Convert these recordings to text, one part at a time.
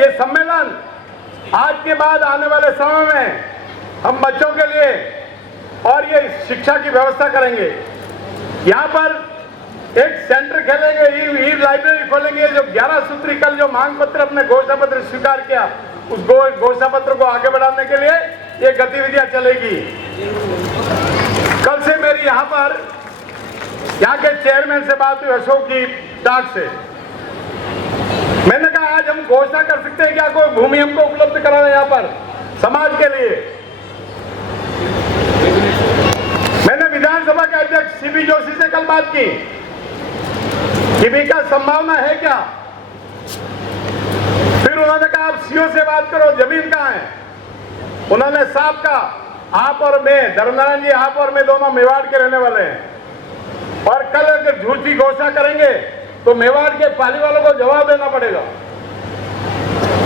ये सम्मेलन आज के बाद आने वाले समय में हम बच्चों के लिए और ये शिक्षा की व्यवस्था करेंगे। यहाँ पर एक सेंटर खेलेंगे, ई लाइब्रेरी खोलेंगे। जो 11 सूत्री कल जो मांग पत्र अपने घोषणा पत्र स्वीकार किया, उस घोषणा पत्र को आगे बढ़ाने के लिए ये गतिविधियां चलेगी। कल से मेरी यहाँ पर यहाँ के चेयरमैन से बात हुई, अशोक की डाक से। मैंने कहा आज हम घोषणा कर सकते हैं क्या कोई भूमि हमको उपलब्ध करा रहे यहाँ पर समाज के लिए। मैंने विधानसभा के अध्यक्ष सीबी जोशी से कल बात की कि भी क्या संभावना है क्या। फिर उन्होंने कहा आप सीओ से बात करो, जमीन कहाँ है। उन्होंने साफ कहा आप और मैं, धर्मनारायण जी आप और मैं दोनों मेवाड़ के रहने वाले हैं, और कल अगर झूठी घोषणा करेंगे तो मेवाड़ के पाली वालों को जवाब देना पड़ेगा।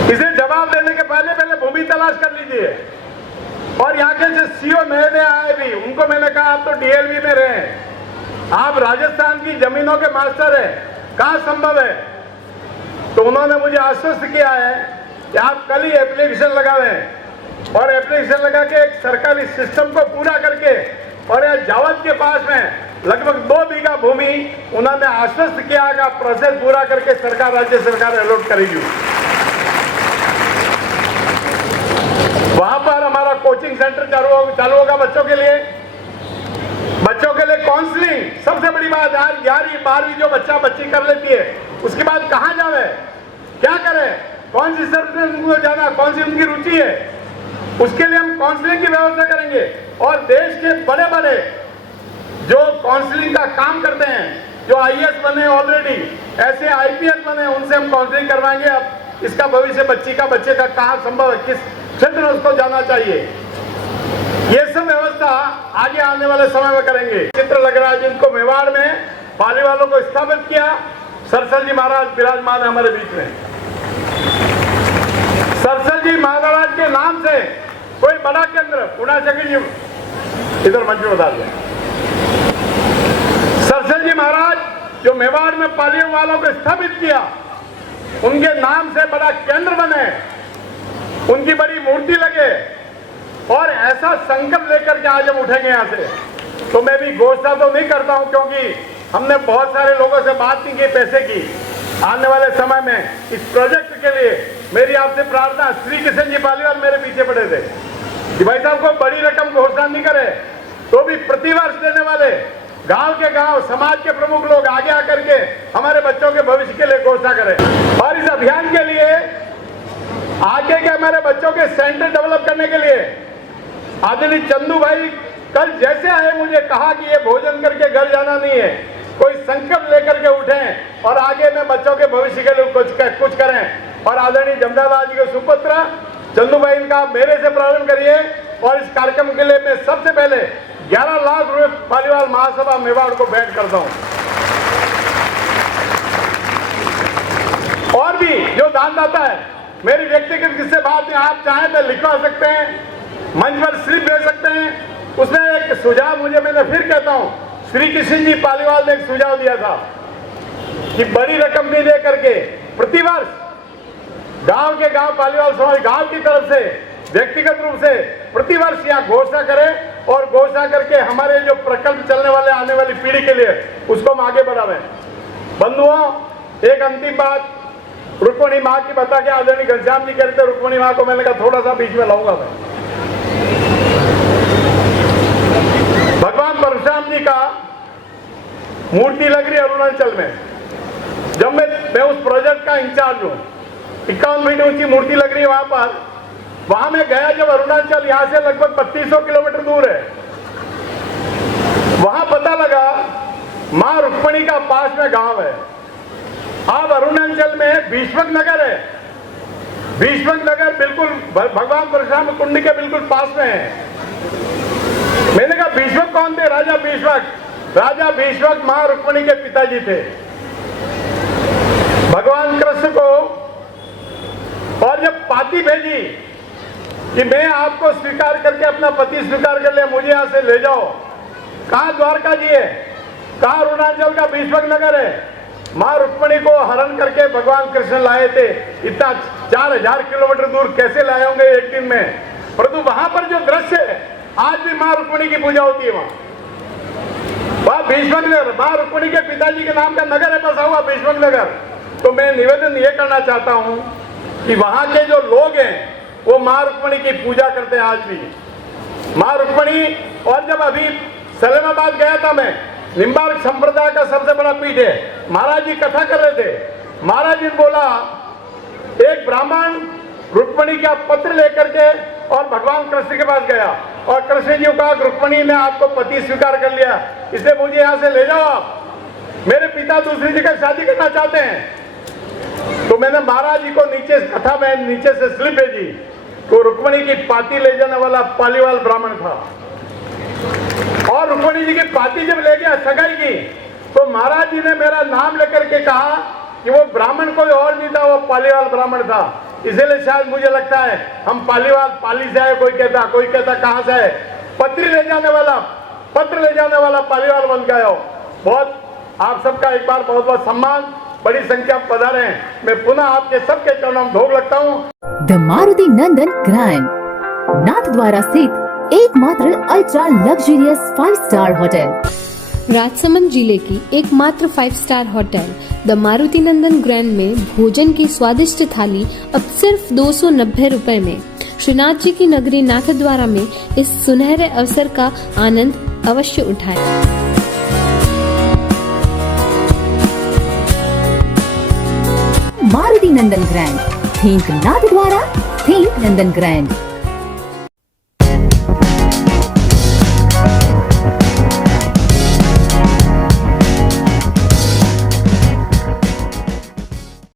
इसे जवाब देने के पहले भूमि तलाश कर लीजिए। और यहाँ के जो सीओ नए आए भी, उनको मैंने कहा आप तो डीएलवी में रहे, आप राजस्थान की जमीनों के मास्टर हैं, कहाँ संभव है। तो उन्होंने मुझे आश्वस्त किया है कि आप कल ही एप्लीकेशन लगावें, और एप्लीकेशन लगा के एक सरकारी सिस्टम को पूरा करके, और यह जावद के पास में लगभग 2 बीघा भूमि उन्होंने आश्वस्त किया कि प्रोसेस पूरा करके सरकार, राज्य सरकार अलॉट करेगी। वहां पर हमारा कोचिंग सेंटर चालू होगा बच्चों के लिए। बच्चों के लिए काउंसलिंग सबसे बड़ी बात। आज 11वीं 12वीं जो बच्चा बच्ची कर लेती है, उसके बाद कहाँ जावे, क्या करे, कौन सी सर्विस में उनको जाना, कौन सी उनकी रुचि है, उसके लिए हम काउंसलिंग की व्यवस्था करेंगे। और देश के बड़े बड़े जो काउंसलिंग का काम करते हैं, जो आईएएस बने ऑलरेडी, ऐसे आईपीएस बने, उनसे हम काउंसलिंग करवाएंगे। अब इसका भविष्य बच्चे का कहाँ संभव है, किस क्षेत्र में उसको जाना चाहिए, ये सब व्यवस्था आगे आने वाले समय में करेंगे। चित्र लग रहा है जिनको मेवाड़ में पाली वालों को स्थापित किया, सरसल जी महाराज विराजमान है हमारे बीच में। सरसल जी महाराज के नाम से कोई बड़ा केंद्र, पुणा शक्ति जी इधर मंच में बता दें। सरसल जी महाराज जो मेवाड़ में पालियों वालों को स्थापित किया, उनके नाम से बड़ा केंद्र बने, उनकी बड़ी मूर्ति लगे, और ऐसा संकल्प लेकर के आज हम उठेंगे यहाँ से। तो मैं भी घोषणा तो नहीं करता हूँ, क्योंकि हमने बहुत सारे लोगों से बात नहीं की पैसे की। आने वाले समय में इस प्रोजेक्ट के लिए मेरी आपसे प्रार्थना, श्री किशन जी पालीवाल मेरे पीछे पड़े थे कि भाई साहब को बड़ी रकम घोषणा नहीं करे तो भी प्रतिवर्ष देने वाले गांव के गांव समाज के प्रमुख लोग आगे आकर के हमारे बच्चों के भविष्य के लिए घोषणा करें। और इस अभियान के लिए आगे के हमारे बच्चों के सेंटर डेवलप करने के लिए आदरणीय चंदू भाई कल जैसे आए मुझे कहा कि ये भोजन करके घर जाना नहीं है, कोई संकल्प लेकर के उठें और आगे में बच्चों के भविष्य के लिए कुछ करें। और आदरणीय जमदार जी के सुपुत्र चंदू भाई का मेरे से प्रारंभ करिए। और इस कार्यक्रम के लिए मैं सबसे पहले 11 लाख रुपए पालीवाल महासभा मेवाड़ को भेंट करता हूं। और भी जो दानदाता है, मेरी व्यक्तिगत किससे बात नहीं, आप चाहें तो लिखवा सकते हैं, मंच पर स्लिप दे सकते हैं। उसने एक सुझाव मुझे, मैंने फिर कहता हूं, श्री किशन जी पालीवाल ने एक सुझाव दिया था कि बड़ी रकम नहीं दे करके प्रतिवर्ष गांव के गांव पालीवाल समाज गांव की तरफ से व्यक्तिगत रूप से प्रतिवर्ष यहाँ घोषणा करें, और घोषणा करके हमारे जो प्रकल्प चलने वाले आने वाली पीढ़ी के लिए उसको हम आगे बढ़ावें। बंधुओं, एक अंतिम बात रुक्मिणी माँ की बता के आदरणीय घनश्याम जी कहते हैं, रुक्मिणी माँ को मैंने कहा थोड़ा सा बीच में लाऊंगा मैं। भगवान परशुराम जी का मूर्ति लग रही है अरुणाचल में। जब मैं उस प्रोजेक्ट का इंचार्ज हूं, 51 फीट ऊंची मूर्ति लग रही है वहां पर। वहां मैं गया जब अरुणाचल यहां से लगभग 3200 किलोमीटर दूर है। वहां पता लगा मां रुक्मिणी का पास में गांव है। अब अरुणाचल में भीष्मक नगर है। भीष्मक नगर बिल्कुल भगवान परशुराम कुंड के बिल्कुल पास में है। मैंने कहा भीष्मक कौन थे? राजा भीष्मक। राजा भीष्मक मां रुक्मिणी के पिताजी थे। भगवान कृष्ण को और जब पाती भेजी कि मैं आपको स्वीकार करके अपना पति स्वीकार कर लिया, मुझे यहां से ले जाओ। कहां द्वारका जी है, कहां अरुणाचल का भीष्मक नगर है। मां रुक्मिणी को हरण करके भगवान कृष्ण लाए थे। इतना 4000 किलोमीटर दूर कैसे लाए होंगे एक दिन में, परंतु वहां पर जो दृश्य है, आज भी मां रुक्मिणी की पूजा होती है वहां भीष्मक नगर, मां रुक्मिणी के पिताजी के नाम का नगर है बसा हुआ भीष्मक नगर। तो मैं निवेदन ये करना चाहता हूं कि वहां के जो लोग हैं वो मां रुक्मिणी की पूजा करते हैं आज भी, मां रुक्मिणी। और जब अभी सलेमाबाद गया था मैं, निम्बार्क संप्रदाय का सबसे बड़ा पीठ है, महाराज जी कथा कर रहे थे। महाराज जी ने बोला एक ब्राह्मण रुक्मिणी का पत्र लेकर के और भगवान कृष्ण के पास गया और कृष्ण जी को कहा रुक्मिणी ने आपको पति स्वीकार कर लिया, इसलिए मुझे यहाँ से ले जाओ आप, मेरे पिता दूसरी जगह शादी करना चाहते हैं। तो मैंने महाराज जी को नीचे कथा में नीचे से स्लिप भेजी तो रुक्मिणी की पाती ले जाने वाला पालीवाल ब्राह्मण था। और रुक्मिणी जी की पाती जब ले गया सगाई की तो महाराज जी ने मेरा नाम लेकर के कहा कि वो ब्राह्मण कोई और नहीं था, वो पालीवाल ब्राह्मण था। इसीलिए शायद मुझे लगता है हम पालीवाल, पाली से आए कोई कहता कहां से है, पत्र ले जाने वाला पालीवाल बन गया हो। बहुत आप सबका एक बार बहुत बहुत सम्मान, बड़ी संख्या में पधारे हैं। मैं पुनः आपके सबके चरणों में भोग लगता हूँ। The Maruti Nandan grand Nathdwara स्थित एकमात्र ultra luxurious 5 star hotel, Rajsamand जिले की एकमात्र 5 star hotel the Maruti Nandan grand में भोजन की स्वादिष्ट थाली अब सिर्फ 290 रुपए में। श्रीनाथ जी की नगरी नाथद्वारा में इस सुनहरे अवसर का आनंद अवश्य उठाएं। मारुति नंदन ग्रैंड, थिंक नाथद्वारा, थिंक नंदन ग्रैंड।